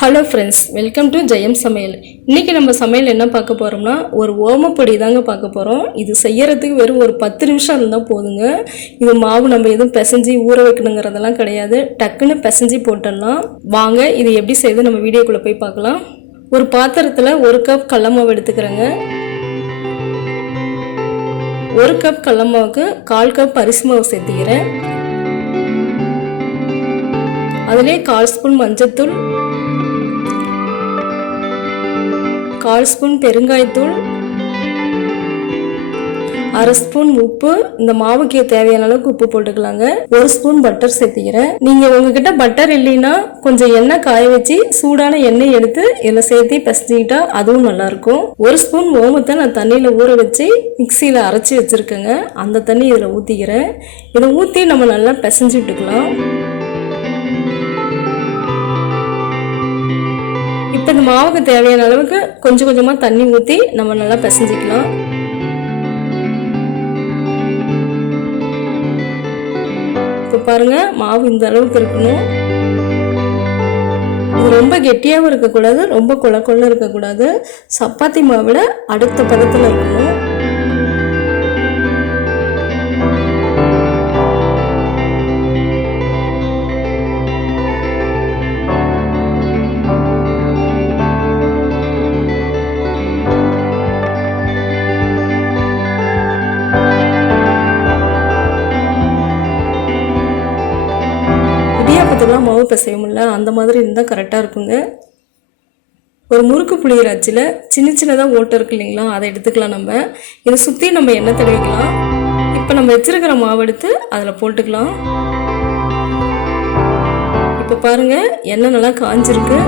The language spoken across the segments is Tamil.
ஹலோ ஃப்ரெண்ட்ஸ், வெல்கம் டு ஜெயம் சமையல். இன்றைக்கி நம்ம சமையல் என்ன பார்க்க போகிறோம்னா, ஒரு ஓமப்பொடி தாங்க பார்க்க போகிறோம். இது செய்யறதுக்கு வெறும் ஒரு 10 நிமிஷம் இருந்தால் போதுங்க. இது மாவு நம்ம எதுவும் பிசைஞ்சு ஊற வைக்கணுங்கிறதெல்லாம் கிடையாது. டக்குன்னு பிசைஞ்சு போட்டுடலாம். வாங்க இது எப்படி செய்யுது நம்ம வீடியோக்குள்ளே போய் பார்க்கலாம். ஒரு பாத்திரத்தில் 1 கப் கடல மாவு எடுத்துக்கிறேங்க. 1 கப் கடல மாவுக்கு 1/4 கப் அரிசி மாவு சேர்த்துக்கிறேன். அதிலே 1/4 ஸ்பூன் மஞ்சள்தூள், 1/4 ஸ்பூன் பெருங்காயத்தூள், 1/2 ஸ்பூன் உப்பு. இந்த மாவுக்கு தேவையான அளவுக்கு உப்பு போட்டுக்கலாங்க. 1 ஸ்பூன் பட்டர் சேர்த்துக்கிறேன். நீங்கள் உங்ககிட்ட பட்டர் இல்லைன்னா கொஞ்சம் எண்ணெய் காய வச்சு சூடான எண்ணெய் எடுத்து இதில் சேர்த்து பிசைஞ்சிக்கிட்டா அதுவும் நல்லாயிருக்கும். 1 ஸ்பூன் ஓமத்தை நான் தண்ணியில் ஊற வச்சு மிக்சியில் அரைச்சி வச்சுருக்கேங்க. அந்த தண்ணி இதில் ஊற்றிக்கிறேன். இதை ஊற்றி நம்ம நல்லா பிசைஞ்சு விட்டுக்கலாம். இப்போ இந்த மாவுக்கு தேவையான அளவுக்கு கொஞ்சம் கொஞ்சமாக தண்ணி ஊற்றி நம்ம நல்லா பிசைஞ்சிக்கலாம். இப்போ பாருங்கள், மாவு இந்த அளவுக்கு இருக்கணும். இது ரொம்ப கெட்டியாகவும் இருக்கக்கூடாது, ரொம்ப கொல கொள்ள இருக்கக்கூடாது. சப்பாத்தி மாவில் அடுத்த பதத்தில் இருக்கணும். மாவு பிசைய முடியல, அந்த மாதிரி இருந்தால் கரெக்டாக இருக்குங்க. ஒரு முறுக்கு புளியிற அச்சில் சின்ன சின்னதாக ஓட்டை இருக்கு இல்லைங்களா, அதை எடுத்துக்கலாம். நம்ம இதை சுற்றி நம்ம எண்ணெய் தடவிக்கலாம். இப்போ நம்ம வச்சிருக்கிற மாவு எடுத்து அதில் போட்டுக்கலாம். இப்போ பாருங்கள், எண்ணெய் நல்லா காஞ்சிருக்கு.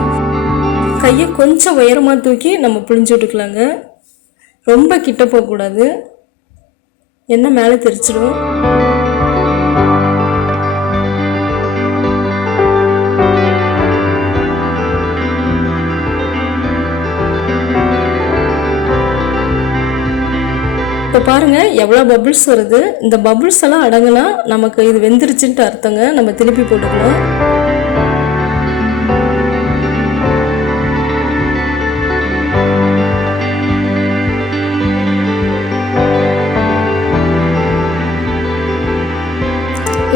கையை கொஞ்சம் உயரமாக தூக்கி நம்ம புளிஞ்சு விட்டுக்கலாங்க. ரொம்ப கிட்ட போகக்கூடாது, எண்ணெய் மேலே தெரிச்சிடும். இப்போ பாருங்கள் எவ்வளோ பபுள்ஸ் வருது. இந்த பபுள்ஸ் எல்லாம் அடங்கினா நமக்கு இது வெந்துருச்சுன்ட்டு அர்த்தங்க. நம்ம திருப்பி போட்டுக்கலாம்.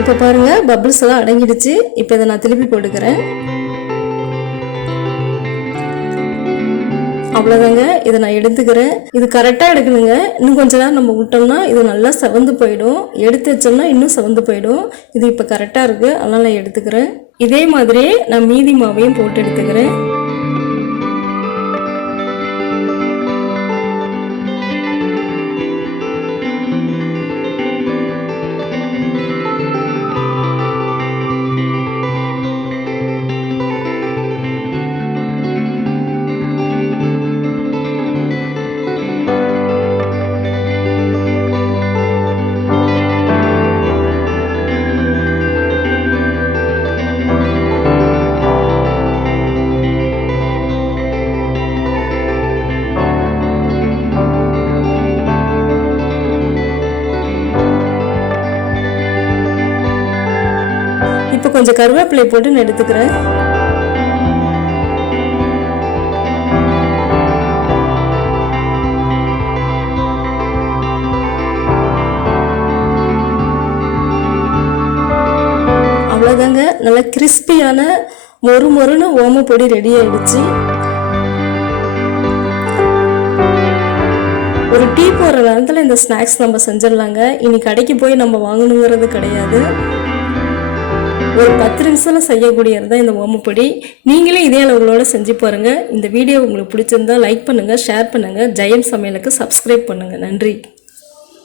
இப்போ பாருங்கள் பபுள்ஸ் எல்லாம் அடங்கிடுச்சு. இப்போ இதை நான் திருப்பி போட்டுக்கிறேன். அவ்வளோதாங்க, இதை நான் எடுத்துக்கிறேன். இது கரெக்டாக எடுக்கணுங்க. இன்னும் கொஞ்ச நேரம் நம்ம விட்டோம்னா இது நல்லா செவந்து போயிடும். எடுத்து வச்சோம்னா இன்னும் செவந்து போயிடும். இது இப்போ கரெக்டாக இருக்குது, அதனால் நான் எடுத்துக்கிறேன். இதே மாதிரியே நான் மீதி மாவையும் போட்டு எடுத்துக்கிறேன். இப்போ கொஞ்சம் கருவேப்பிலை போட்டு நான் எடுத்துக்கிறேன். அவ்வளோதாங்க, நல்லா கிறிஸ்பியான மொறு மொறுன்னு ஓமப்பொடி ரெடி ஆயிடுச்சு. ஒரு டீ போடுற நேரத்தில் இந்த ஸ்நாக்ஸ் நம்ம செஞ்சிடலாங்க. இனி கடைக்கு போய் நம்ம வாங்கணுங்கிறது கிடையாது. ஒரு 10 நிமிஷத்தில் செய்யக்கூடியது தான் இந்த ஓமப்பொடி. நீங்களே இதே அளவுகளோடு செஞ்சு பாருங்கள். இந்த வீடியோ உங்களுக்கு பிடிச்சிருந்தா லைக் பண்ணுங்கள், ஷேர் பண்ணுங்கள். ஜெயம் சமையலுக்கு சப்ஸ்கிரைப் பண்ணுங்கள். நன்றி.